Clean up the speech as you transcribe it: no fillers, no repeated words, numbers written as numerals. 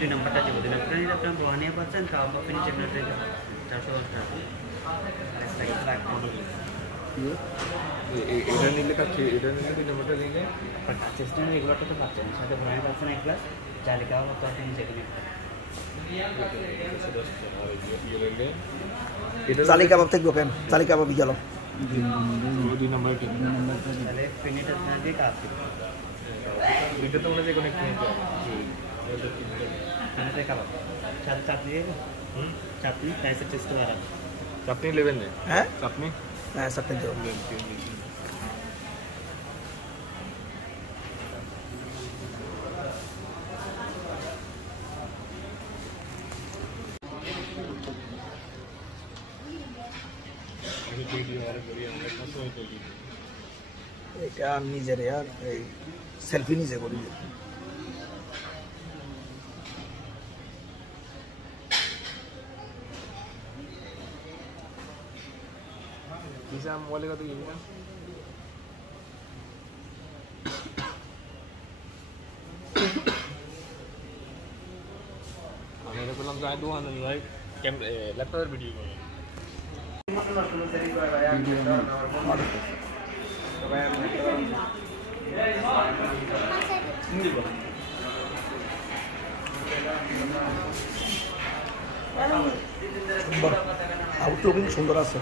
2 নম্বরটা দিব 2 নম্বরটা নিলে আপনার বহানিয়া পাচ্ছেন কাপ বা ফিনিশ আপনার 410 টাকা এটা নিলে কাছে এটা নিলে 2 নম্বরটা নিলে চেষ্টা রেগুলারটা তো পাচ্ছেন সাথে বহানিয়া পাচ্ছেন এক গ্লাস জালিকা মতো আপনি যেখানে জালি কাবাব থেকে গোপেন জালি কাবাব গেল 2 নম্বর তাহলে ফিনিশ আপনার দিয়ে কাপ এটা তো মনে হয় কোনো একটা ফিনিশে কাবাব সাথে চাটনি চাটনি রাইসের টেস্ট বাড়ান চাটনি নেবেন না হ্যাঁ চাটনি হ্যাঁ চাটনি দাও এটা নিজের আর এই সেলফি নিজে করি bisa boleh kata gini kan हमारे को लग रहा है 200 लाइक लैपटॉप पर वीडियो সুন্দর আউটলুকিং সুন্দর আছে